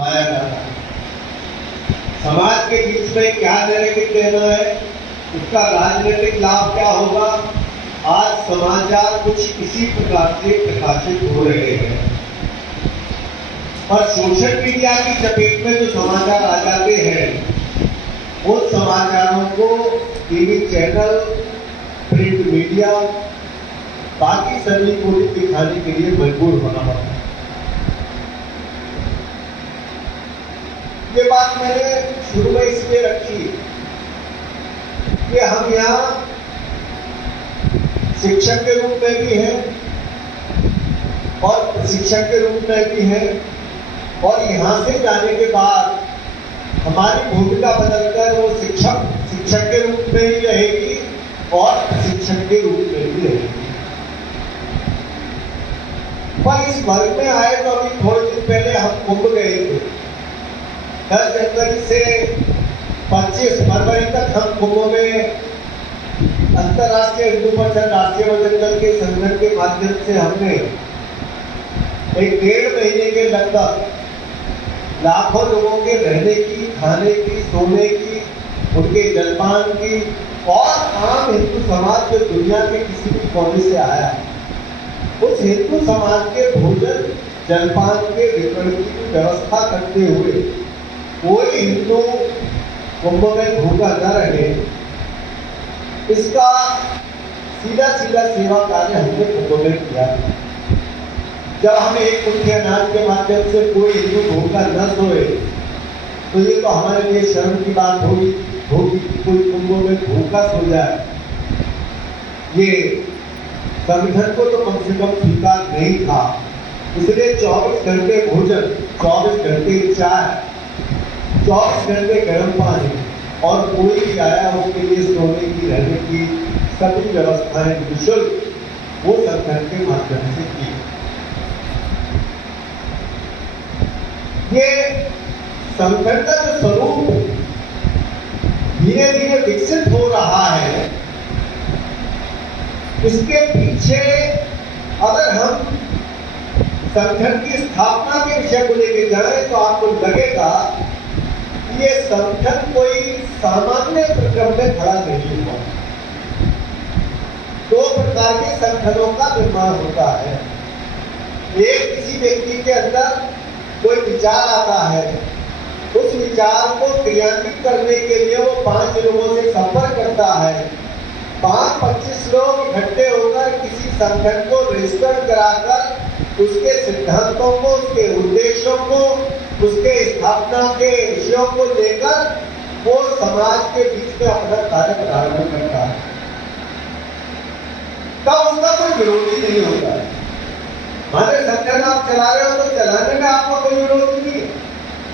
पाया जाता है। समाज के बीच में क्या नैतिक देना है, उसका राजनीतिक लाभ क्या होगा, आज समाचार कुछ इसी प्रकार से प्रकाशित हो रहे हैं। और सोशल मीडिया की चपेट में जो समाचार आ जाते हैं, उन समाचारों को टीवी चैनल, प्रिंट मीडिया, बाकी सभी को दिखाने के लिए मजबूर होना पड़ता है। ये बात मैंने शुरू में इसलिए रखी कि हम यहाँ शिक्षक के रूप में भी हैं और प्रशिक्षक के रूप में भी हैं, और यहाँ से जाने के बाद हमारी भूमिका बदलकर वो शिक्षक के रूप में भी रहेगी और प्रशिक्षक के रूप में भी रहेगी। पर इस वर्ग में आए तो अभी थोड़े दिन पहले हम कुंभ गए थे। 10 जनवरी से 25 फरवरी तक हम कुंभ में अंतर्राष्ट्रीय हिंदू परिषद राष्ट्रीय बजट दल के संगठन के माध्यम से हमने 1.5 महीने के लगभग लाखों लोगों के रहने की, खाने की, सोने की, उनके जलपान की, और आम हिंदू समाज जो दुनिया के किसी भी कोने से आया है, उस हिंदू समाज के भोजन जलपान के वितरण की व्यवस्था करते हुए कोई हिंदू कुंभ में भूखा न रहे, इसका सीधा सेवा कार्य हमने कुंभ में किया। जब हम एक मुट्ठी अनाज के माध्यम से कोई हिंदू भूखा न सोए, तो ये तो हमारे लिए शर्म की बात होगी कि कोई कुंभ में भूखा सो जाए। ये संगठन को तो कम से कम स्वीकार नहीं था। इसलिए 24 घंटे भोजन, 24 घंटे चाय, 24 घंटे गर्म पानी, और कोई भी आया उसके लिए सोने की, रहने की सभी व्यवस्थाएं निःशुल्क वो संगठन के माध्यम से की। ये संगठन का जो स्वरूप धीरे धीरे विकसित हो रहा है, इसके पीछे अगर हम संगठन की स्थापना के विषय को लेकर जाएं तो आपको लगेगा कि ये संगठन कोई सामान्य प्रक्रम में खड़ा नहीं हुआ। 2 प्रकार के संगठनों का निर्माण होता है। एक, किसी व्यक्ति के अंदर कोई विचार आता है, उस विचार को क्रियान्वित करने के लिए वो 5 लोगों से संपर्क करता है। 5-25 लोग इकट्ठे होकर किसी संगठन को रजिस्टर कराकर उसके सिद्धांतों को, उसके उद्देश्यों को, उसके स्थापना के विषयों को लेकर वो समाज के बीच में अपना कार्य प्रारंभ करता है। तब उसका कोई विरोधी नहीं होता है। हमारे संगठन आप चला रहे हो तो चलाने में आपका कोई विरोध नहीं,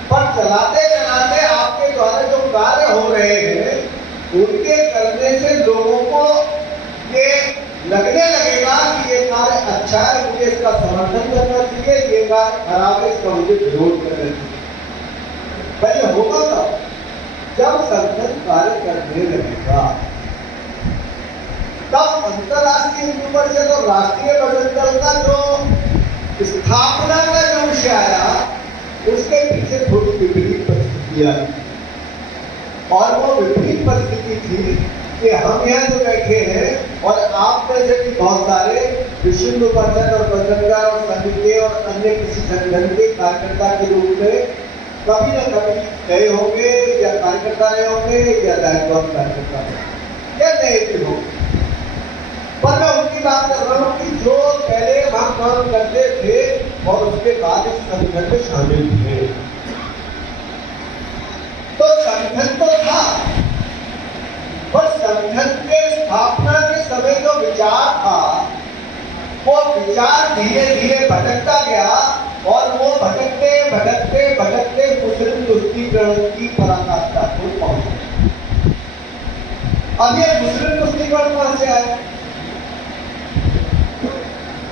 पर चलाते चलाते आपके द्वारा जो कार्य हो रहे हैं उनके करने से लोगों को ये लगने लगेगा कि ये कार्य अच्छा है, मुझे इसका समर्थन करना चाहिए, ये कार्य खराब है, इसका मुझे विरोध करना चाहिए। पहले होगा तब जब संगठन कार्य करने लगेगा, तब अंतर्राष्ट्रीय हिंदू परिषद और राष्ट्रीय बजट दल का जो स्थापना का जो विषय आया, उसके पीछे थोड़ी विपरीत परिस्थिति आई। और वो विपरीत परिस्थिति थी कि हम यहाँ जो बैठे हैं और आप में से भी बहुत सारे विश्व हिंदू परिषद और बजरंगा और संघ के और अन्य किसी संगठन के कार्यकर्ता के रूप में कभी न कभी गए होंगे, या कार्यकर्ता रहे होंगे, या दायित्व कार्यकर्ता या नहीं होंगे। पर मैं उनकी बात कर रहा हूँ कि जो पहले वहां काम करते थे और उसके बाद इस संगठन में शामिल थे। तो संगठन तो था, पर संगठन के स्थापना के समय जो विचार था, वो विचार धीरे धीरे भटकता गया, और वो भटकते भटकते भटकते मुस्लिम तुष्टीकरण की पराकाष्ठा को पहुंच गया। अब ये मुस्लिम तुष्टीकरण कहां से आया?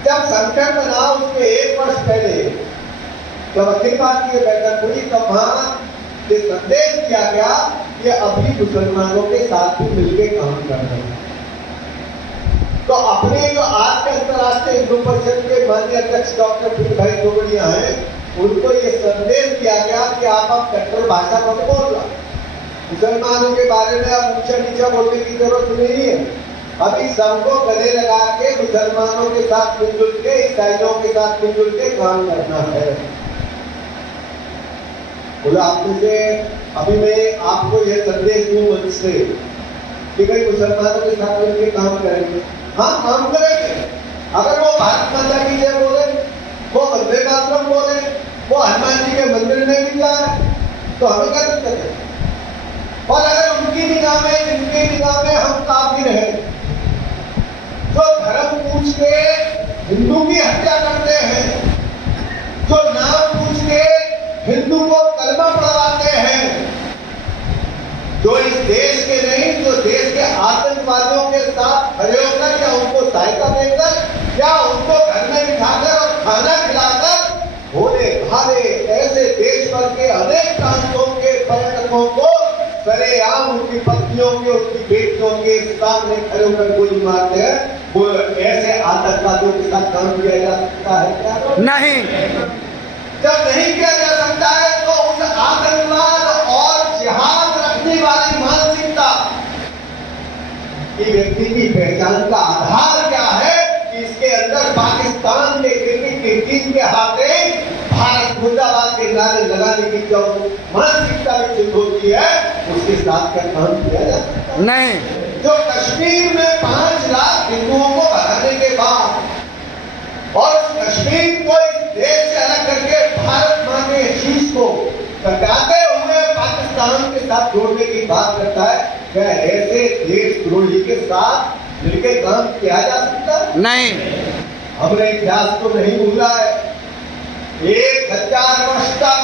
जब संगठन बना उसके 1 वर्ष पहले जब अखिल भारतीय बैठक हुई, तब वहां ये संदेश दिया गया कि अभी मुसलमानों के साथ भी मिलकर काम करना है। तो अपने जो आज के अंतर्राष्ट्रीय हिंदू परिषद के माननीय अध्यक्ष डॉक्टर भाई गोगड़िया हैं, उनको ये संदेश दिया गया कि आप कट्टर भाषा मत बोलना, मुसलमानों के बारे में आप ऊंचा नीचा बोलने की जरूरत नहीं है। अभी सबको गले लगा के मुसलमानों के साथ मिलजुल के, ईसाइयों के साथ मिलजुल के काम करना है। बोला आपने से अभी मैं आपको यह संदेश दूं मंच से कि भाई मुसलमानों के साथ मिलकर काम करेंगे। हाँ, काम करेंगे। अगर वो भारत माता की जय बोले, वो वंदे मातरम बोले, वो हनुमान जी के मंदिर में भी जाए, तो हमें क्या दिक्कत है? और अगर उनकी निगाह में, इनकी निगाह में हम काफिर हैं, जो धर्म पूछ के हिंदू की हत्या करते हैं, जो नाम पूछ के हिंदू को कलमा पढ़वाते हैं, जो इस देश के नहीं, जो देश के आतंकवादियों के साथ खड़े होकर या उनको सहायता देकर या उनको घर में बिठाकर और खाना खिलाकर भोले भाले ऐसे देश भर के अनेक प्रांतों के पर्यटकों को सरेआम उनकी पत्नियों के, उनकी बेटियों के सामने खड़े होकर गोली मारते हैं, वो ऐसे आतंकवादियों के साथ काम किया जा सकता है क्या? नहीं। जब नहीं किया जा सकता है तो उस आतंकवाद और जिहाद रखने वाली मानसिकता की व्यक्ति की पहचान का आधार क्या है कि इसके अंदर पाकिस्तान के क्रिकेट की टीम के हाथे भारत मुर्दाबाद के नारे लगाने की जो मानसिकता विकसित होती है, उसके साथ क्या काम किया जा सकता है? नहीं। जो कश्मीर में 5 लाख हिंदुओं को भगाने के बाद और कश्मीर को इस देश से अलग करके भारत मां के शीश को कटाते हुए पाकिस्तान के साथ जोड़ने की बात करता है, क्या ऐसे देशद्रोही के साथ मिलकर काम किया जा सकता है? नहीं। हमने इतिहास को नहीं भूला है। 1000 वर्ष तक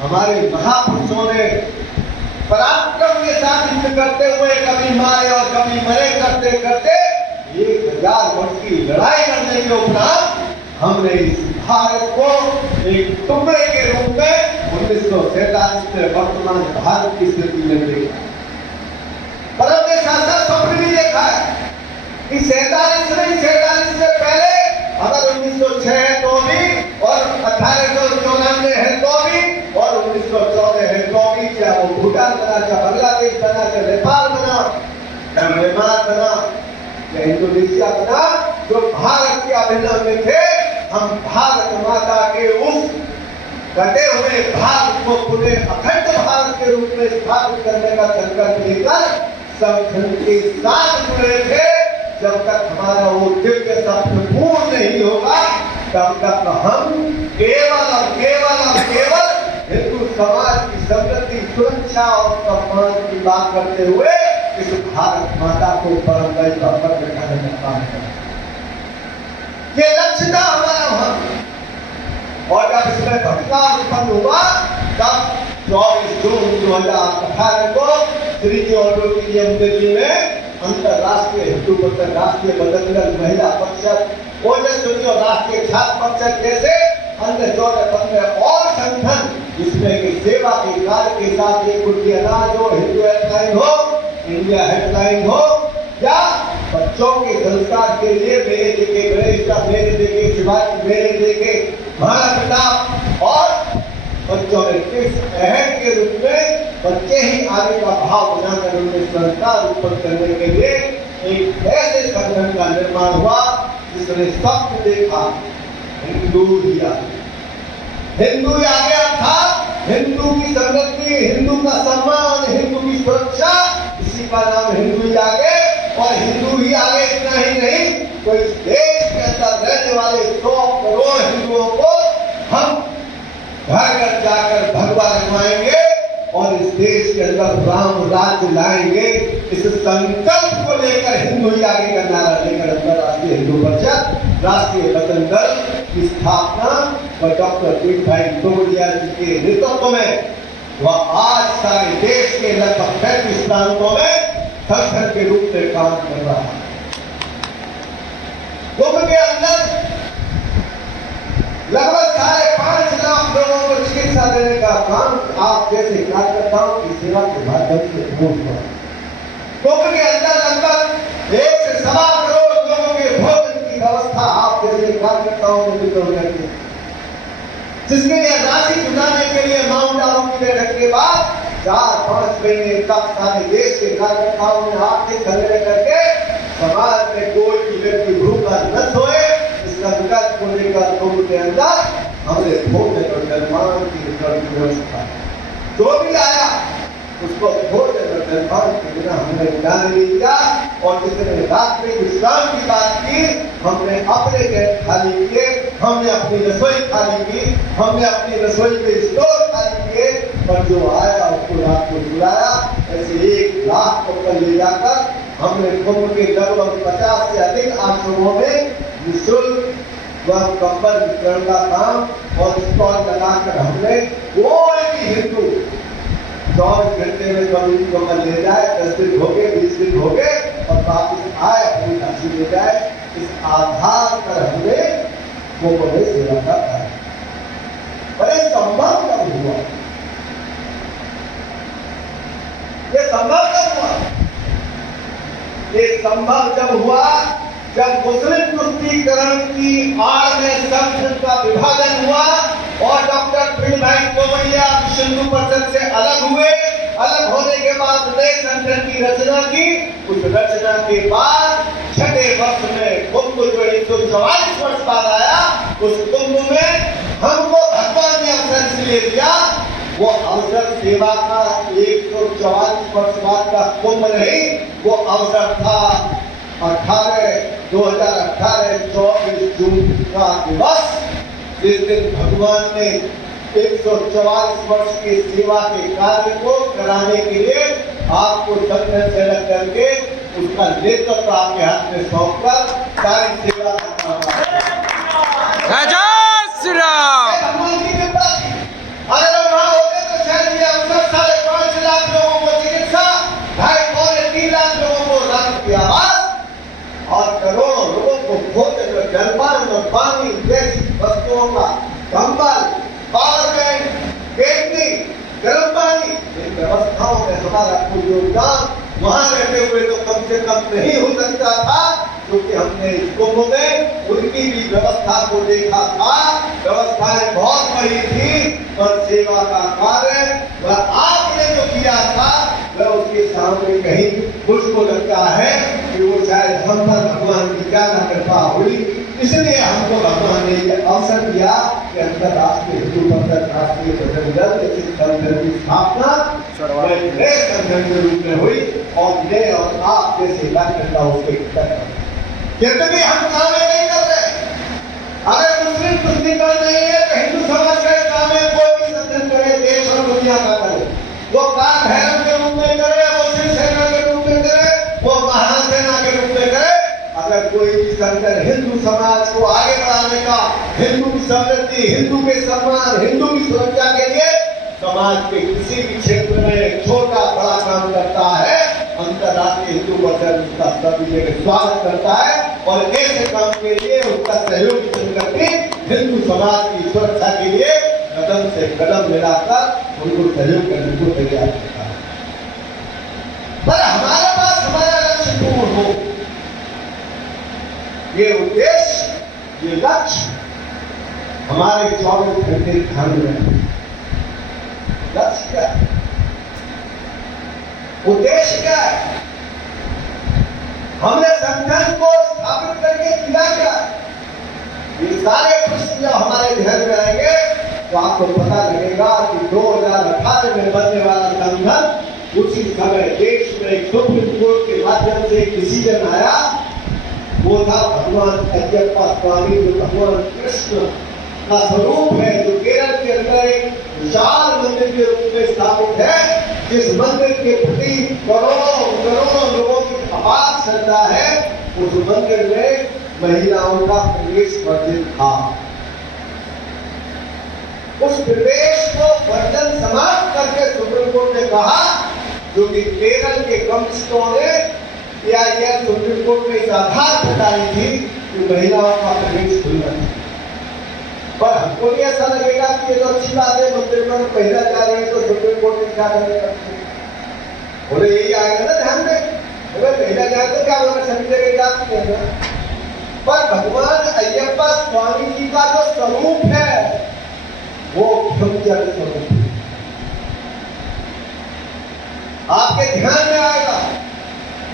हमारे महापुरुषों ने पराक्रम के साथ युद्ध करते हुए कभी मारे और कभी मरे करते करते 1000 वर्ष की लड़ाई करने के उपरांत हमने इस भारत को एक टुकड़े के रूप में 1947 में वर्तमान भारत की स्थिति में देखा। पर हमने शासन स्वप्न भी देखा है कि 47 से पहले अगर 1906 है तो भी, और 1894 है तो भी, और 1914 है तो भी, चाहे वो भूटान बना, चाहे बांग्लादेश बना, चाहे नेपाल बना, चाहे म्यांमार बना, चाहे इंडोनेशिया बना, जो भारत के अभिन्न थे, हम भारत माता के उस कटे हुए भारत को पूरे अखंड भारत के रूप में स्थापित करने का संकल्प लेकर संगठन के साथ जुड़े थे। जब तक हमारा वो दिव्य सपना पूर्ण नहीं होगा, तब तक हम केवल और केवल और केवल हिंदू समाज की समृद्धि, सुरक्षा और सम्मान की बात करते हुए इस भारत माता को परम गति पर बैठाने का काम करें। ये लक्ष्य था हमारा वहां। और जब इसमें भटकाव उत्पन्न हुआ, तब 24 जून 2018 को श्री जी ऑडिटोरियम दिल्ली में अंतरराष्ट्रीय हिंदू परिषद, राष्ट्रीय बजरंग महिला परिषद, ओजस्वी और राष्ट्रीय छात्र परिषद जैसे अन्य 14-15 और संगठन जिसमें की सेवा के कार्य के साथ एक कुटी अनाज हो, हिंदू हेल्पलाइन हो, इंडिया हेल्पलाइन हो, या बच्चों के संस्कार के लिए मेरे देखे गणेश का, मेरे देखे शिवाजी, मेरे देखे महाराणा प्रताप, और बच्चों ने किस अहम के रूप में बच्चे ही आगे का भाव बनाकर उन्हें संस्कार उत्पन्न करने के लिए एक ऐसे संगठन का निर्माण हुआ जिसने स्वप्न देखा हिंदू ही आगे। हिंदू आगे अर्थात हिंदू की समृद्धि, हिंदू का सम्मान, हिंदू की सुरक्षा, इसी का नाम हिंदू ही आगे। और हिंदू ही आगे इतना ही नहीं, तो इस देश के अंदर रहने वाले 100 करोड़ हिंदुओं को हम घर घर जाकर भगवा रखवाएंगे और इस देश के अंदर राम राज्य लाएंगे। इस संकल्प को लेकर हिंदू ही आगे का नारा लेकर अंतरराष्ट्रीय हिंदू परिषद, राष्ट्रीय बजरंग दल की स्थापना और डॉक्टर भीमभाई तोमरिया जी के नेतृत्व में वह आज सारे देश के लगभग 35 प्रांतों में संगठन के रूप में काम कर रहा है। कुंभ के अंदर लगभग 5.5 लाख लोगों को चिकित्सा देने का काम आप जैसे कार्यकर्ताओं की सेवा के माध्यम से हुआ। कुंभ के अंदर लगभग 1 से 1.25 करोड़ लोगों के भोजन की व्यवस्था आप जैसे कार्यकर्ताओं ने भी करके जिसके लिए राशि जुटाने के लिए माउंट आबू की बैठक के बाद 4-5 महीने तक सारे देश के कार्यकर्ताओं ने आर्थिक सर्वे करके समाज में कोई भी व्यक्ति भूखा न सोए इसका विकल्प को लेकर लोगों के अंदर हमने भोजन और जलपान की व्यवस्था जो भी आया उसको भोजन और जलपान के बिना हमने जाने नहीं दिया। और जिसने रात्रि विश्राम की बात की हमने अपने गैस खाली किए, हमने अपनी रसोई खाली की, हमने अपनी रसोई के स्टोर खाली किए, पर जो आया उसको रात को बुलाया। ऐसे 1 लाख कपड़े ले जाकर हमने कुंभ के लगभग 50 से अधिक आश्रमों में निःशुल्क वह कंबल वितरण का काम और स्टॉल लगाकर हमने कोई भी हिंदू 24 घंटे में कभी कंबल ले जाए, 10 दिन हो गए, 20 दिन हो गए और वापिस आए अपनी राशि ले जाए। इस आधार पर हमने कुंभ में सेवा का कार्य। पर ये संभव कब हुआ? ये संभव कब हुआ? ये संभव जब हुआ जब मुस्लिम तुष्टीकरण की आड़ में संघ का विभाजन हुआ और डॉक्टर भीमभाई तोमरिया हिंदू परिषद से अलग हुए। अलग होने के बाद नए संगठन की रचना की। उस रचना के बाद 6ठे वर्ष में कुंभ जो 144 वर्ष बाद आया, उस कुंभ में हमको भगवान ने अवसर इसलिए दिया। वो अवसर सेवा का 144 वर्ष बाद का कुंभ नहीं, वो अवसर था 2018 24 जून का दिवस, जिस दिन भगवान ने 144 वर्ष की सेवा के कार्य को कराने के लिए आपको संघर्ष से अलग करके उसका नेतृत्व आपके हाथ में सौंपकर सारी सेवा करना भगवान की कृपा थी। अगर वहां होते तो शायद ये अवसर 5.5 लाख लोगों को चिकित्सा, 2.5-3 लाख लोगों को राष्ट्र की आवाज और करोड़ों लोगों को भोजन और जलपान और पानी जैसी वस्तुओं का कंबल, पावर बैंक, बेकरी, गर्म पानी, इन व्यवस्थाओं में हमारा कोई योगदान वहां रहते हुए तो कम से कम नहीं हो सकता था, क्योंकि हमने इस कुंभ में उनकी भी व्यवस्था को देखा था। व्यवस्थाएं बहुत बड़ी थी, पर सेवा का कार्य वह आपने जो किया था वह उसके सामने कहीं मुझको लगता है कि वो शायद हम पर भगवान की ज्यादा कृपा हुई। इसलिए हमको भगवान ने ये अवसर दिया कि अंतरराष्ट्रीय हिंदू परिषद राष्ट्रीय बजरंग दल जैसे संगठन की स्थापना नए संगठन के रूप में हुई और नए और आप जैसे कार्यकर्ता उसके कितने हम काम नहीं कर रहे। अगर मुस्लिम तुष्टीकरण नहीं है तो हिंदू समाज का काम है, कोई भी संगठन करे, देश और दुनिया का करे, वो काम भैरव के रूप में करे, वो शिवसेना के रूप में करे, वो महासेना के रूप में करे। अगर कोई भी संगठन हिंदू समाज को आगे बढ़ाने का, हिंदू की समृद्धि, हिंदू के सम्मान, हिंदू की सुरक्षा के लिए समाज के किसी भी क्षेत्र में छोटा बड़ा काम करता है, अंतरराष्ट्रीय हिंदू परिषद उसका सभी जगह स्वागत करता है और ऐसे काम के लिए उसका सहयोग करके हिंदू समाज की सुरक्षा के लिए कदम से कदम मिलाकर उनको सहयोग करने को तैयार करता है। पर हमारे पास हमारा लक्ष्य पूर्ण हो, ये उद्देश्य, ये लक्ष्य हमारे 24 घंटे ध्यान में। लक्ष्य क्या है? उद्देश्य क्या है? हमने संगठन को स्थापित करके किया क्या? ये सारे प्रश्न जब हमारे ध्यान में आएंगे तो आपको पता लगेगा कि 2018 में बनने वाला संगठन उसी समय देश में सुप्रीम कोर्ट के माध्यम से एक डिसीजन आया, वो था भगवान अय्यप्पा स्वामी जो भगवान कृष्ण का स्वरूप है, जो केरल के अंदर एक विशाल मंदिर के रूप में स्थापित है, जिस मंदिर के प्रति करोड़ों लोगों की अपार श्रद्धा है। उस मंदिर में महिलाओं का प्रवेश वर्जित था। उस प्रवेश को वर्जन समाप्त करके सुप्रीम कोर्ट ने कहा, जो कि केरल के कम्युनिस्टों ने या यह सुप्रीम कोर्ट में इस आधार पर डाली थी कि महिलाओं का प्रवेश खुलना है। पर हमको भी ऐसा लगेगा कि ये तो अच्छी बात है, मंदिर में महिला जा रही है तो सुप्रीम कोर्ट ने क्या करने बोले, यही आएगा ना ध्यान में, अगर महिला जाए तो क्या बोले, सभी जगह जाती है ना। पर भगवान अय्यप्पा स्वामी जी का जो स्वरूप है वो ब्रह्मचर्य स्वरूप है। आपके ध्यान में आएगा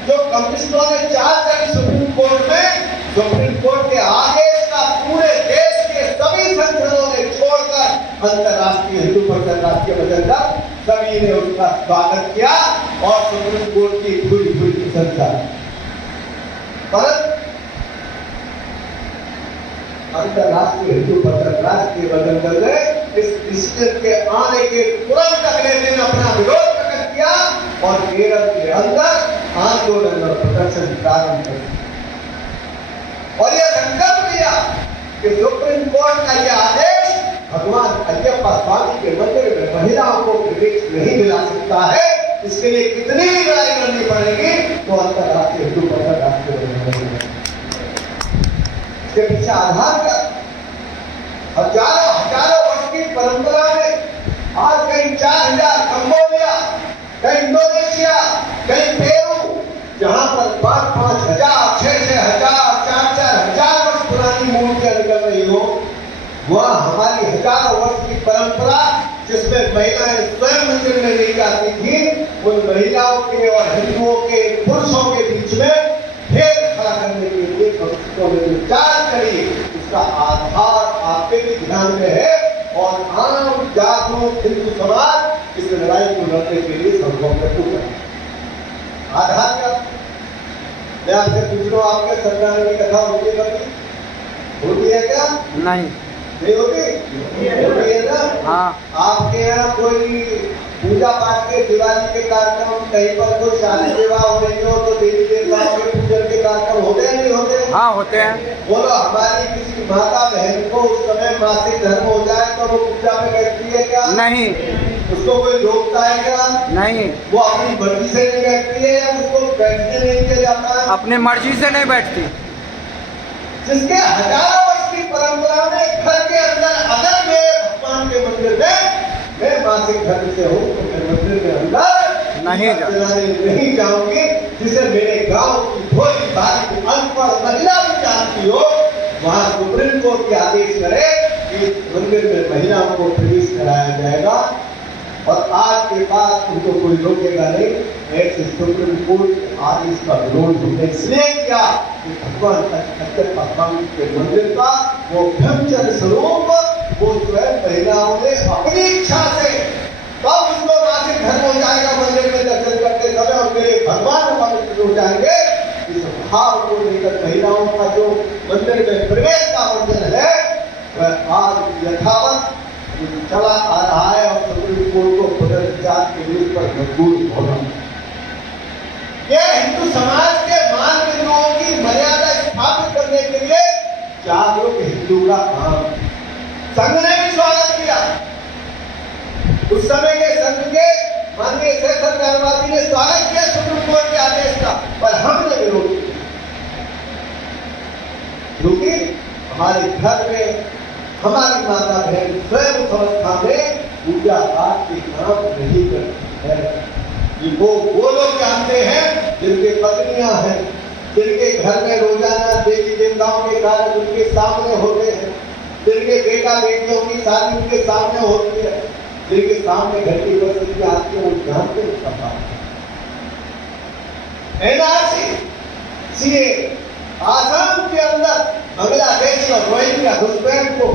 जो कम्युनिस्टों ने चाल चली सुप्रीम कोर्ट में, सुप्रीम कोर्ट के आदेश का पूरे देश के सभी संगठनों ने छोड़कर अंतर्राष्ट्रीय हिंदू परिषद, राष्ट्रीय बजट दल सभी ने उसका स्वागत किया और सुप्रीम कोर्ट की पूरी पूरी प्रशंसा। पर अंतर्राष्ट्रीय हिंदू परिषद, राष्ट्रीय बजट दल ने इस डिसीजन के आने के तुरंत अगले दिन अपना विरोध प्रकट किया और केरल के अंदर आंदोलन और प्रदर्शन प्रारंभ कर दिया और यह संकल्प लिया कि सुप्रीम कोर्ट का यह आदेश भगवान अयप्पा स्वामी के मंदिर में महिलाओं को प्रवेश नहीं दिला सकता है। इसके लिए कितनी लड़ाई लड़नी पड़ेगी तो अंतर्राष्ट्रीय हिंदू परिषद, राष्ट्रीय बजट इसके पीछे आधार का हजारों हजारों वर्ष की परंपरा में आज कहीं 4000 कंबोडिया, कहीं इंडोनेशिया, कहीं पेरू, जहां पर 5,000, 6,000, 4,000 वर्ष पुरानी मूर्तियां निकल रही हो, वहां हमारी हजारों वर्ष की परंपरा जिसमें महिलाएं स्वयं मंदिर में नहीं जाती थी, उन महिलाओं के और हिंदुओं के पुरुषों के बीच में भेद खड़ा करने के लिए भक्तों ने जो चाल करी, उसका आधार आपके भी ध्यान में है और आम जागरूक हिंदू समाज इस लड़ाई को लड़ने के लिए संभव है। आधार का मैं आपसे पूछ रहा हूं, आपके सत्यनारायण की कथा होती है कभी? होती है क्या? नहीं होती? होती है ना? हाँ। आपके यहाँ कोई पूजा पाठ के, दिवाली के कार्यक्रम, कहीं पर कोई शादी विवाह हो रही हो तो देवी देवताओं के पूजन के कार्यक्रम होते हैं नहीं होते? हाँ होते हैं। बोलो हमारी किसी माता बहन को उस समय मासिक धर्म हो जाए तो वो पूजा में बैठती है क्या? नहीं। उसको कोई रोकता है क्या? नहीं। वो अपनी मर्जी से नहीं बैठती है या उसको बैठने नहीं दिया जाता है? अपने मर्जी से नहीं बैठती। जिसके हजारों वर्ष की परंपरा में घर के अंदर अगर मैं भगवान के मंदिर में मैं मासिक धर्म से हूँ तो मैं मंदिर के अंदर नहीं जाऊंगी, जिसे मेरे गांव की भोली भाली अनपढ़ महिला भी जानती हो, वहां सुप्रीम कोर्ट के आदेश करे कि मंदिर में महिलाओं को प्रवेश कराया जाएगा और आज के बाद उनको कोई रोकेगा नहीं। ऐसे सुप्रीम कोर्ट आदेश का विरोध हमने इसलिए किया कि भगवान भगवान के मंदिर का वो ब्रह्मचर्य स्वरूप वो स्वयं महिलाओं ने अपनी इच्छा से तब उसको मासिक धर्म हो जाएगा, मंदिर में दर्शन करते समय उनके लिए भगवान पवित्र हो जाएंगे। इस भाव को लेकर महिलाओं का जो मंदिर में प्रवेश का मंदिर है वह आज यथावत चला आ रहा है और सुप्रीम कोर्ट को पुनर्विचार के लिए पर मजबूर होना। यह हिंदू समाज के मान बिंदुओं की मर्यादा स्थापित करने के लिए जागरूक हिंदू का काम। संघ ने भी स्वागत किया, उस समय के संघ के माननीय सेशन न्यायवादी ने स्वागत किया सुप्रीम कोर्ट के आदेश का, पर हमने विरोध किया क्योंकि हमारे घर में हमारी माता बहन स्वयं उस अवस्था में पूजा पाठ के काम नहीं करती है। ये वो लोग जानते हैं जिनके पत्नियां हैं, जिनके घर में रोजाना देवी देवताओं के कार्य उनके सामने होते हैं, जिनके बेटा बेटियों की शादी उनके सामने होती है, जिनके सामने घर की परिस्थिति आती है, वो जानते हैं। एनआरसी सीए आसाम के अंदर बांग्लादेश और रोहिंग्या घुसपैठ को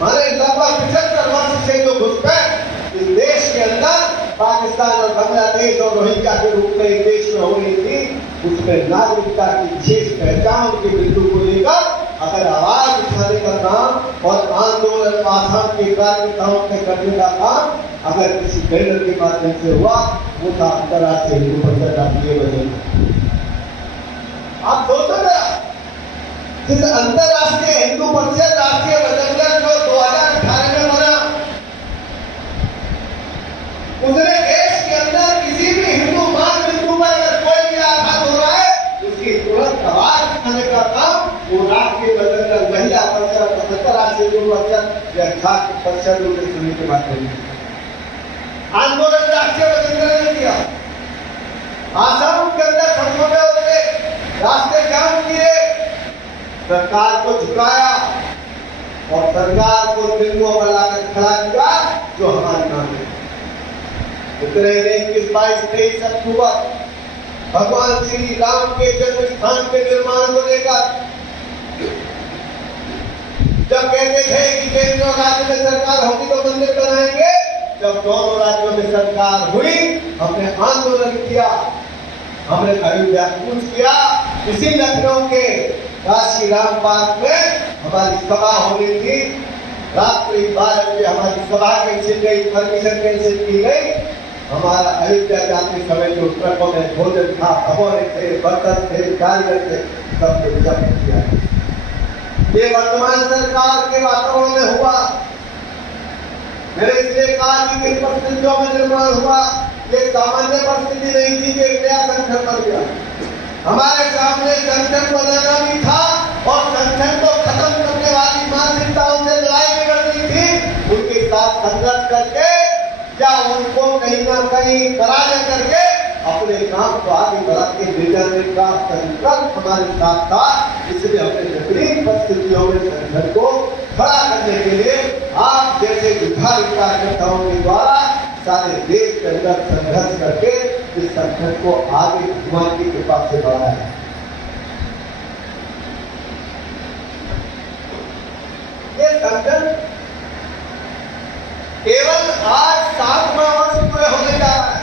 माने लगभग 75 वर्ष से जो घुसपैठ इस देश के अंदर पाकिस्तान और बांग्लादेश और रोहिंग्या के रूप में इस देश में हो रही थी, उसमें नागरिकता की विशेष पहचान के बिंदु को लेकर अगर आवाज उठाने का काम और आंदोलन आसाम के कार्यकर्ताओं के करने का काम अगर किसी बैनर के माध्यम से हुआ, वो था अंतर्राष्ट्रीय हिंदू परिषद राष्ट्रीय बजट। आप सोचो ना, जिस अंतर्राष्ट्रीय हिंदू परिषद राष्ट्रीय बजट जो 2018 में बना, उसने देश के अंदर किसी भी हिंदू मान बिंदु पर अगर कोई भी आघात हो रहा है, उसकी तुरंत आवाज उठाने का काम वो राष्ट्रीय बजट महिला परिषद, अंतर्राष्ट्रीय हिंदू परिषद या छात्र परिषद सुनने के माध्यम से आंदोलन राष्ट्रीय बजट ने किया। आसाम के अंदर समझौते होते, रास्ते जाम किए, सरकार को झुकाया, और सरकार को बिंदुओं पर लाकर खड़ा किया जो हमारी मांग है। इतने ही नहीं, 22, 23 अक्टूबर भगवान श्री राम के जन्म स्थान के निर्माण को लेकर जब कहते थे कि केंद्र और राज्य में सरकार होगी तो मंदिर बनाएंगे, जब दोनों राज्यों में सरकार हुई हमने आंदोलन किया, हमने अयोध्या कूच किया। इसी लखनऊ के काशी राम पार्क में हमारी सभा हो रही थी। रात्रि 12 बजे हमारी सभा कैंसिल गई, परमिशन कैंसिल की गई। हमारा अयोध्या जाते समय जो ट्रकों में भोजन था, भगोने थे, बर्तन थे, कारीगर थे, सब कुछ जब्त किया। ये वर्तमान सरकार के वातावरण में हुआ। मैंने इसलिए कहा कि किन परिस्थितियों में निर्माण हुआ, ये सामान्य परिस्थिति नहीं थी कि एक नया संगठन बन गया। हमारे सामने संगठन बनाना भी था और संगठन को खत्म करने वाली मानसिकताओं से लड़ाई भी करनी थी। उनके साथ संघर्ष करके या उनको कहीं ना कहीं पराजय करके अपने काम को आगे बढ़ा के ले जाने का संकल्प हमारे साथ था। इसलिए अपने विपरीत परिस्थितियों में संगठन को खड़ा करने के लिए आप जैसे विभाग कार्यकर्ताओं के द्वारा सारे देश के अंदर संघर्ष करके इस संगठन को आगे भगवान की कृपा से बढ़ाया है। ये संगठन केवल आज 7वां वर्ष पूरे होने जा रहा है।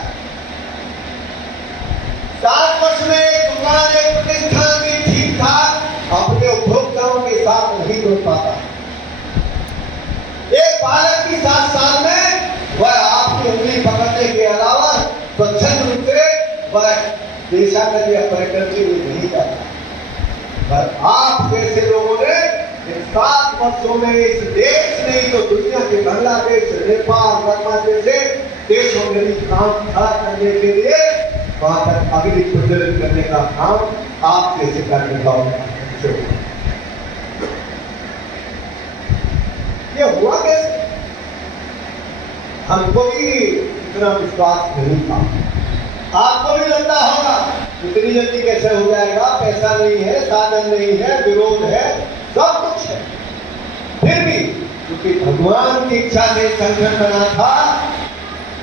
7 वर्ष में एक दुकान, एक प्रतिष्ठान भी ठीक ठाक अपने उपभोक्ताओं के साथ नहीं जुड़ पाता। एक बालक की 7 साल में वह आपकी उंगली पकड़ने के अलावा स्वच्छंद रूप से वह देशाटन या पर्यटन के लिए नहीं जाता। पर आप जैसे लोगों ने 7 वर्षों में इस देश नहीं तो दुनिया के बांग्लादेश, नेपाल, बर्मा जैसे देशों में भी काम खड़ा करने के लिए वहां तक अग्नि प्रज्वलित करने का काम आप जैसे कार्यकर्ताओं ने। ये हुआ कैसे? हमको भी इतना विश्वास नहीं था। आपको भी लगता होगा इतनी जल्दी कैसे हो जाएगा, पैसा नहीं है, साधन नहीं है, विरोध है, सब कुछ है। फिर भी क्योंकि भगवान की इच्छा से संगठन बना था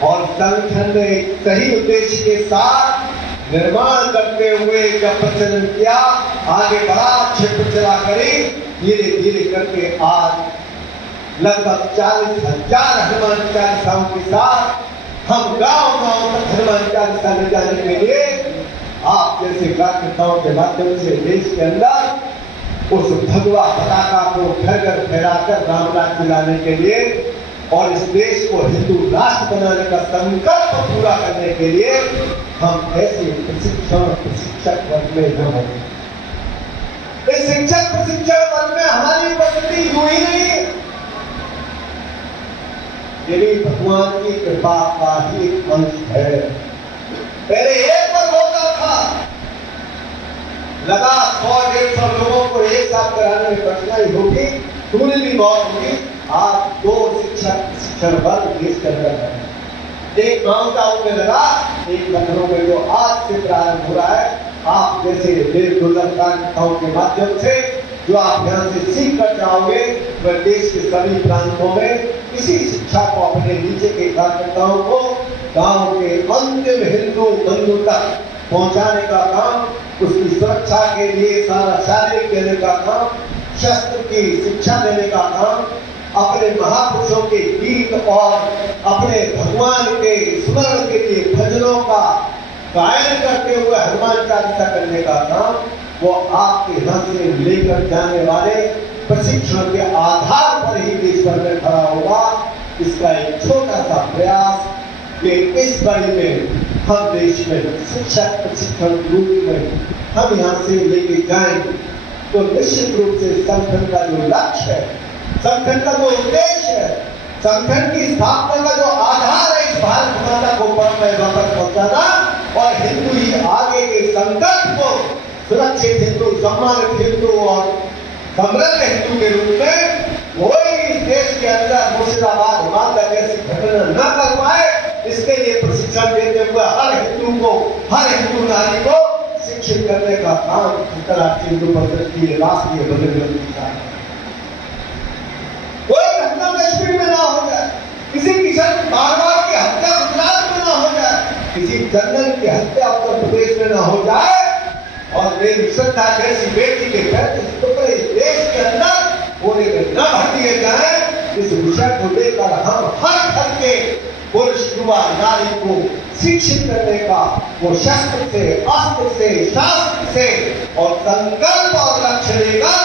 और संगठन ने सही उद्देश्य के साथ निर्माण करते हुए जब प्रचलन किया, आगे बढ़ा, क्षेत्र चला करी, धीरे धीरे करके आज लगभग 40,000 हनुमान चालीसाओं के साथ हम गांव-गांव तक हनुमान चालीसा ले जाने के लिए आप जैसे कार्यकर्ताओं के माध्यम से देश के अंदर उस भगवा पताका को घर घर फहराकर रामराज दिलाने के लिए और इस देश को हिंदू राष्ट्र बनाने का संकल्प पूरा करने के लिए हम ऐसे प्रशिक्षक वर्ग में न हो। इस शिक्षक प्रशिक्षण वर्ग में हमारी उपस्थिति यूं ही नहीं है, ये भी भगवान की कृपा का ही एक अंश है। पहले एक पर होता था, लगा 100-150 लोगों को एक साथ कराने में कठिनाई होगी, दूरी भी बहुत होगी। आज 2 शिक्षक प्रशिक्षण वर्ग देश के अंदर है। एक गांव टाउन में लगा, एक लखनऊ में जो आज से प्रारंभ हो रहा है। आप जैसे देश दुर्लभ कार्यकर्ताओं के माध्यम से जो आप यहाँ से सीख कर जाओगे वह देश के सभी प्रांतों में इसी शिक्षा को अपने नीचे के कार्यकर्ताओं को गांव के अंतिम हिंदू बंधु तक पहुंचाने का काम, उसकी सुरक्षा के लिए सारा शारीरिक देने का काम, शस्त्र की शिक्षा देने का काम, अपने महापुरुषों के गीत और अपने भगवान के स्मरण के लिए भजनों का गायन करते हुए हनुमान चालीसा करने का काम, वो आपके यहाँ से लेकर जाने वाले प्रशिक्षण के आधार पर ही देश भर में खड़ा होगा। इसका एक छोटा सा प्रयास कि इस बड़ी में हम देश में शिक्षक प्रशिक्षण रूप में हम यहाँ से लेके जाएंगे तो निश्चित रूप से संगठन का जो लक्ष्य है, संगठन का जो उद्देश्य है, संगठन की स्थापना का जो आधार है, इस भारत माता को वापस पहुंचाना और हिंदू ही आगे के संकल्प को सुरक्षित हिंदू, सम्मानित हिंदू और समृद्ध हिंदू के रूप में कोई इस देश के अंदर मुर्शिदाबाद हिमालय जैसी घटना न कर पाए, इसके लिए प्रशिक्षण देते हुए हर हिंदू को, हर हिंदू नारी को शिक्षित करने का काम अंतर्राष्ट्रीय हिंदू परिषद की राष्ट्रीय बजट का है। भीषण मानव की हत्या गुजरात में ना हो जाए, किसी जनरल की हत्या उत्तर प्रदेश में ना हो जाए, और मेरी श्रद्धा जैसी बेटी के पैर इस देश के अंदर होने में न हटिए जाए, इस विषय को लेकर हम हर घर के पुरुष युवा नारी को शिक्षित करने का, वो शस्त्र से, अस्त्र से, शास्त्र से और संकल्प और लक्ष्य लेकर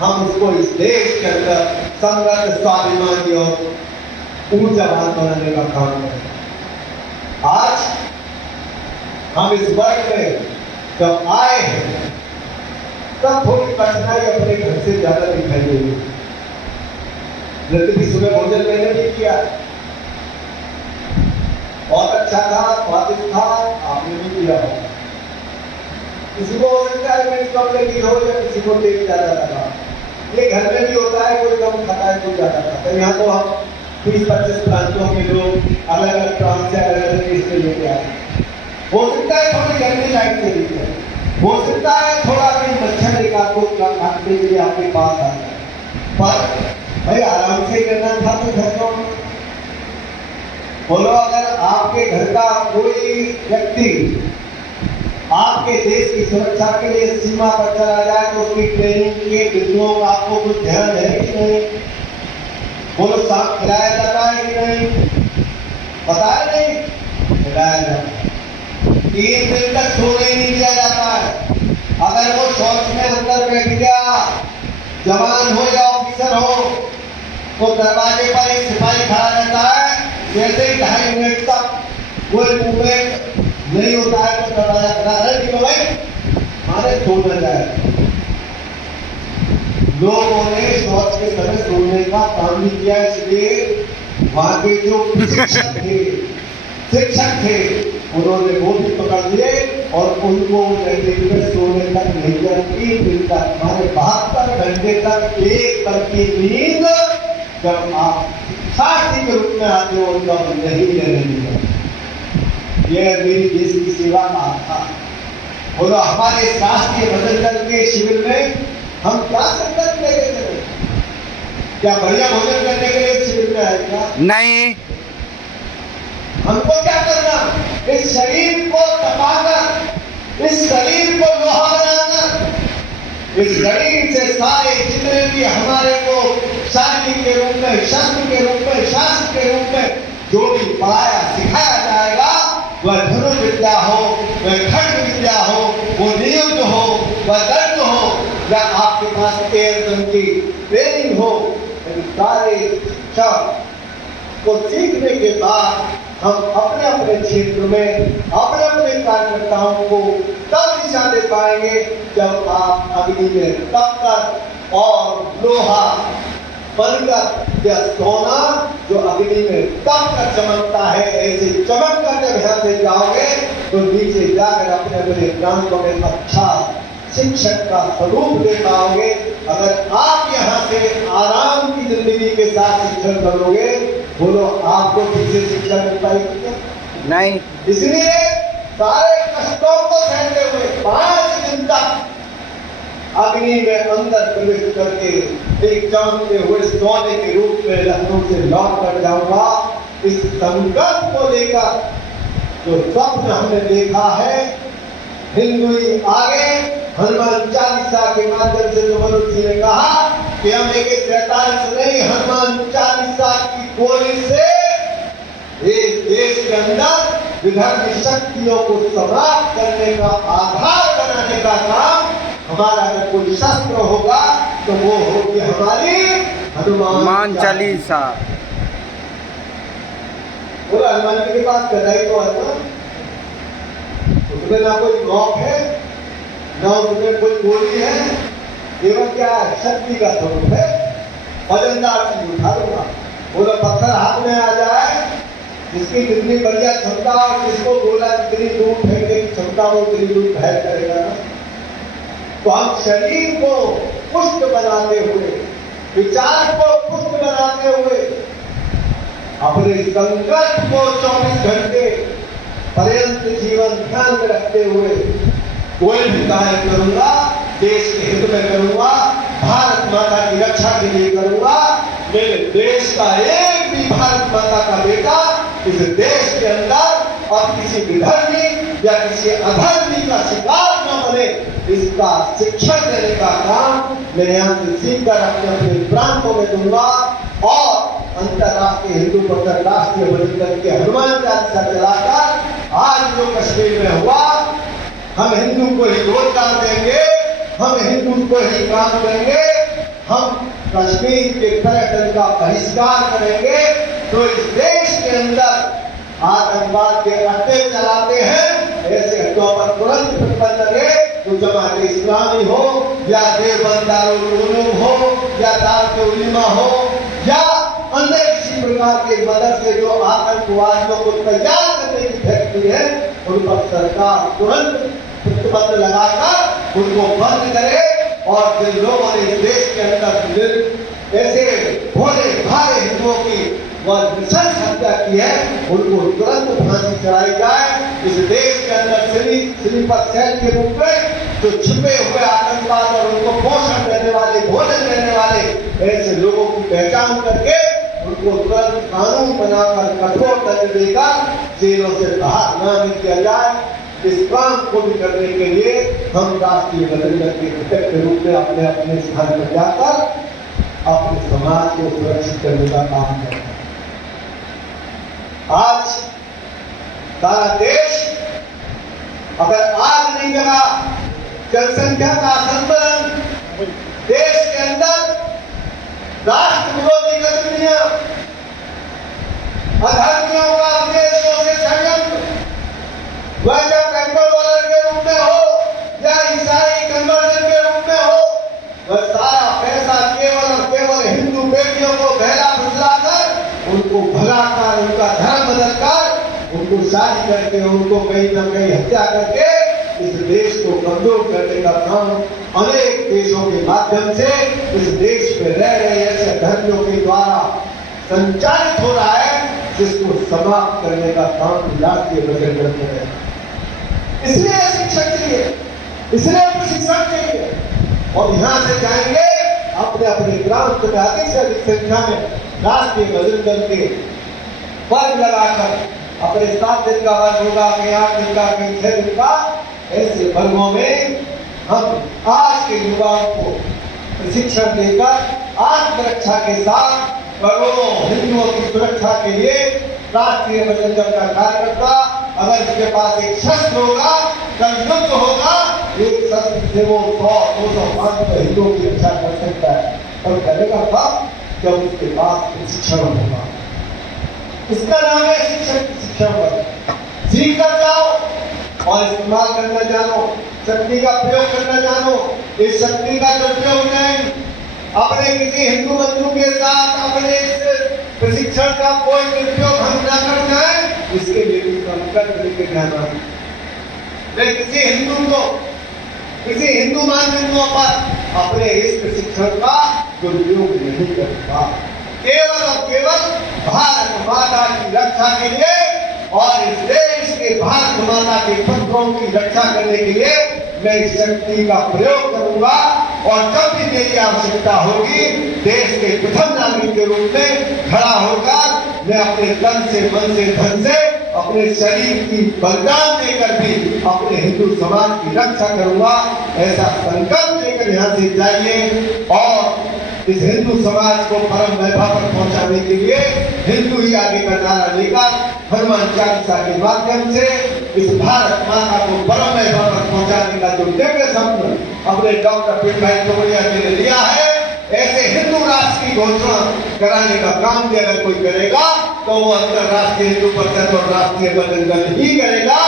हम उसको इस देश के अंदर समृद्ध, स्वाभिमानी और ऊर्जावान बनाने का काम करें। आज हम इस वर्ग में जब आए हैं तब थोड़ी कठिनाई अपने घर से ज्यादा दिखाई देगी। लेकिन सुबह भोजन मैंने भी किया, बहुत अच्छा था, स्वादिष्ट था, आपने भी किया हो। किसी को हो सकता है मिर्च कम लगी हो या किसी को तेज ज्यादा लगा, ये घर में भी होता है, कोई कम खाता है कोई ज्यादा खाता है। यहाँ तो हम 20-25 प्रांतों के लोग अलग अलग प्रांत से अलग अलग देश में लेके आए। हो सकता है थोड़ी गर्मी लाइट से ली है, हो सकता है थोड़ा भी मच्छर एक आपको काटने के लिए आपके पास आ जाए, पर भाई आराम से करना था तो घर को बोलो। अगर आपके घर का कोई व्यक्ति आपके देश की सुरक्षा के लिए सीमा पर चला जाए तो उसकी ट्रेनिंग के बिंदुओं का आपको कुछ ध्यान है कि नहीं? बोलो सांप खिलाया जाता है कि नहीं? पता है नहीं? खिलाया जाता है। 3 दिन तक सोने नहीं दिया जाता है। अगर वो शौच में अंदर बैठ गया, जवान हो या ऑफिसर हो, तो दरवाजे पर एक सिपाही खड़ा रहता है। जैसे ही 2.5 मिनट तक कोई मूवमेंट नहीं होता है तो दरवाजा खड़ा है कि भाई हमारे सो न जाए। लोगों ने शौच के समय सोने का काम भी किया, इसलिए वहां के जो शिक्षक थे उन्होंने वो भी पकड़ लिए और उनको सोने तक नहीं दिया। 3 दिन तक, हमारे 72 घंटे तक एक पल की नींद जब आप साथी के रूप में आते हो उनका नहीं लेने दिया। यह मेरी देश की सेवा का था। बोलो हमारे राष्ट्रीय भजन दल के शिविर में हम क्या संकल्प लेके चले? क्या बढ़िया भोजन करने के लिए शिविर में आएगा? नहीं। हमको क्या करना? इस शरीर को तपाकर, इस शरीर को लोहा बनाकर, इस शरीर से सारे जितने भी हमारे को शारीरिक के रूप में, शस्त्र के रूप में, शास्त्र के रूप में जो भी पढ़ाया सिखाया जाएगा, वह धनुष विद्या हो, वह खड्ग विद्या हो, वो नियुक्त हो, वह दंड हो, या आपके पास एयरगन की ट्रेनिंग हो, सारे शिक्षा को सीखने के बाद हम अपने अपने क्षेत्र में अपने अपने कार्यकर्ताओं को तब दिशा दे पाएंगे जब आप अग्नि में तपकर और लोहा बनकर या सोना जो अग्नि में तपकर चमकता है, ऐसे चमक कर जब यहाँ से जाओगे तो नीचे जाकर अपने अपने प्रांतों में अच्छा शिक्षक का स्वरूप दे पाओगे। अगर आप यहाँ से आराम की जिंदगी के साथ शिक्षण करोगे, बोलो आपको किसी शिक्षा मिल पाएगी? नहीं। इसलिए सारे कष्टों को सहते हुए 5 दिन तक अग्नि में अंदर प्रवेश करके एक चमकते हुए सोने के रूप में लखनऊ से लौट कर जाऊंगा। इस संकल्प को लेकर जो स्वप्न हमने देखा है, हिंदू आगे हनुमान चालीसा के माध्यम से जो मनोज जी ने कहा कि हम एक 43 नहीं, हनुमान चालीसा की गोली से इस देश के अंदर विधर्मी शक्तियों को समाप्त करने का आधार बनाने का काम हमारा अगर कोई शस्त्र होगा तो वो होगी हमारी हनुमान चालीसा। बोला हनुमान जी के पास गदाई तो है ना, उसमें ना कोई नौक है ना उसमें कोई गोली है, केवल क्या है? शक्ति का स्वरूप है। वजनदार चीज उठा लूंगा। बोला पत्थर हाथ में आ जाए, जिसकी जितनी बढ़िया क्षमता और जिसको बोला जितनी दूर फेंकने की क्षमता वो उतनी दूर फेंक करेगा ना। तो हम शरीर को पुष्ट बनाते हुए, विचार को पुष्ट बनाते हुए, अपने संकल्प को 24 घंटे पर्यंत जीवन ध्यान में रखते हुए कोई भी कार्य करूंगा, देश के हित में करूंगा, भारत माता की रक्षा के लिए करूंगा। मेरे देश का एक भी भारत माता का बेटा इस देश के अंदर और किसी विधर्मी या किसी अधर्मी का शिकार न बने, इसका शिक्षण देने का काम मैं यहाँ से सीख कर अपने अपने प्रांतों में दूंगा। और अंतरराष्ट्रीय हिंदू परिषद राष्ट्रीय बजट दल के हनुमान चालीसा चलाकर आज जो कश्मीर में हुआ, हम हिंदू को ही रोजगार देंगे, हम हिंदू को ही काम देंगे, हम कश्मीर के पर्यटन का बहिष्कार करेंगे, तो इस देश के अंदर आतंकवाद के अड्डे चलाते हैं, ऐसे अड्डों पर तुरंत प्रतिबंध लगे। तो जमात इस्लामी हो या देवबंद दारुल उलूम हो या दारुल उलमा हो या अन्य किसी प्रकार के मदद से जो आतंकवादियों को तैयार करने की फैक्ट्री है, उन पर सरकार तुरंत प्रतिबंध लगाकर उनको बंद करे। और जिन लोगों ने इस देश के अंदर ऐसे भोले भाले हिंदुओं की वह नृशंस हत्या की है, उनको तुरंत फांसी चढ़ाई जाए। इस देश के अंदर स्लीपर सेल के रूप में जो छिपे हुए आतंकवाद और उनको पोषण देने वाले, भोजन देने वाले ऐसे लोगों की पहचान करके उनको तुरंत कानून बनाकर कठोर दंड देकर जेलों से बाहर न किया जाए। इस काम को भी करने के लिए हम राष्ट्रीय बजट दल के घटक के रूप में अपने अपने स्थान पर जाकर अपने समाज को सुरक्षित करने का काम करते हैं। आज सारा देश अगर आग नहीं लगा, जनसंख्या का असंतुलन, देश के अंदर राष्ट्र विरोधी गतिविधियां, अधर्मियों का विदेशों से षड्यंत्र, वह जब पेट्रोल डॉलर के रूप में हो या ईसाई कन्वर्जन के रूप में हो, वह सारा पैसा केवल और केवल हिंदू बेटियों को बहला फुसलाकर, उनको भगाकर, उनका धर्म बदलकर, उनको शादी करके, उनको कहीं न कहीं हत्या करके इस देश को कमजोर करने का काम अनेक देशों के माध्यम से इस देश में रह रहे ऐसे धर्मियों के द्वारा संचालित हो रहा है, जिसको समाप्त करने का काम राष्ट्रीय बजट दल कर रहे हैं। इसलिए शिक्षक चाहिए, इसलिए प्रशिक्षण चाहिए। और यहाँ से जाएंगे अपने अपने प्रांत में अधिक से अधिक संख्या में राष्ट्रीय बजट दल के वर्ग लगाकर, अपने 7 दिन का वर्ग होगा, कहीं 8 दिन का, कहीं 6 दिन का, ऐसे वर्गों में हम आज के युवाओं को प्रशिक्षण देकर आत्मरक्षा के साथ करोड़ों हिंदुओं की सुरक्षा के लिए राष्ट्रीय बजट दल का कार्यकर्ता, अगर इसके पास एक शस्त्र होगा, कल युद्ध होगा, एक शस्त्र से वो 100-200 हिंदुओं की रक्षा कर सकता है। और करेगा कब? जब उसके पास प्रशिक्षण होगा। इसका नाम है शिक्षक प्रशिक्षण वर्ग। सीख कर जाओ और इस्तेमाल करना जानो, शक्ति का प्रयोग करना जानो। इस शक्ति का दुरुपयोग नहीं, अपने किसी हिंदू बंधु के साथ अपने इस प्रशिक्षण का कोई दुरुपयोग हम न कर जाए, इसके लिए भी संकल्प लेके जाना। मैं किसी हिंदू को, किसी हिंदू मानदंडों पर अपने इस प्रशिक्षण का दुरुपयोग नहीं करूंगा। केवल और केवल भारत माता की रक्षा के लिए और इस देश के भारत माता के पत्रों की रक्षा करने के लिए मैं इस शक्ति का प्रयोग करूंगा। और जब भी मेरी आवश्यकता होगी, देश के प्रथम नागरिक के रूप में खड़ा होकर मैं अपने तन से, मन से, धन से, अपने शरीर की बलिदान देकर भी अपने हिंदू समाज की रक्षा करूंगा। ऐसा संकल्प लेकर यहाँ से जाइए और इस हिंदू समाज को परम वैभव पर पहुंचाने के लिए हिंदू ही आगे का नारा लेकर हनुमान चालीसा के माध्यम से इस भारत माता को परम वैभव पर पहुंचाने का जो दिव्य सपन अपने डॉक्टर पीर भाई तोमरिया जी ने लिया है, ऐसे हिंदू राष्ट्र की घोषणा कराने का काम भी अगर कोई करेगा तो वो अंतरराष्ट्रीय हिंदू परिषद और राष्ट्रीय बजट दल ही करेगा।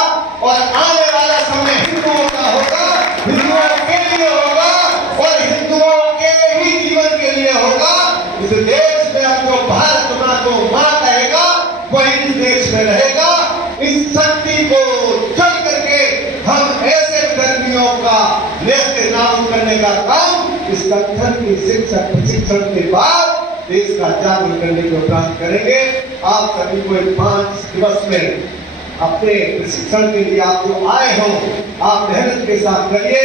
और आने वाला समय हिंदुओं का होगा, हिंदुओं के लिए होगा और हिंदुओं के ही जीवन के लिए होगा। इस देश में अब जो भारत माँ को माँ कहेगा वही इस देश में रहेगा। इस शक्ति को चल करके हम ऐसे धर्मियों का नेस्ते नाबूद करने का काम इस कथन की शिक्षक प्रशिक्षण के बाद देश का जागरूक करने के उपरांत करेंगे। आप सभी को 5 दिवस में अपने प्रशिक्षण के लिए आप जो आए हो, आप मेहनत के साथ करिए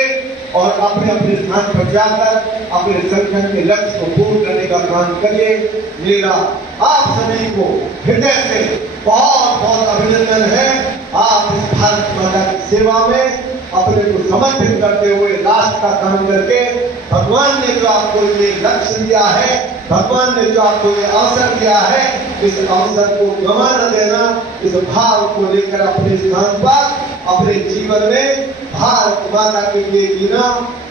और अपने अपने स्थान पर जाकर अपने संगठन के लक्ष्य को पूर्ण करने का काम करिए। मेरा आप सभी को हृदय से बहुत बहुत अभिनंदन है। आप इस भारत माता की सेवा में अपने को समर्पित करते हुए राष्ट्र का काम करके भगवान ने जो आपको ये लक्ष्य दिया है, भगवान ने जो आपको ये अवसर दिया है, इस अवसर को गंवा न देना। इस भाव को लेकर अपने स्थान पर अपने जीवन में भारत माता के लिए जीना,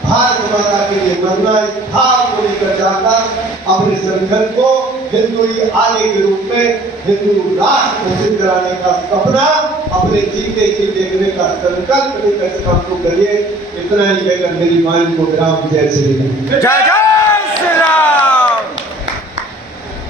भारत माता के लिए मरना, इस भाव को लेकर जाकर अपने संगठन को हिंदू आगे के रूप में हिंदू राष्ट्र घोषित कराने का सपना अपने जीते जी देखने का संकल्प लेकर इस काम को करिए। इतना ही कहकर मेरी वाणी को विराम। जय श्री राम।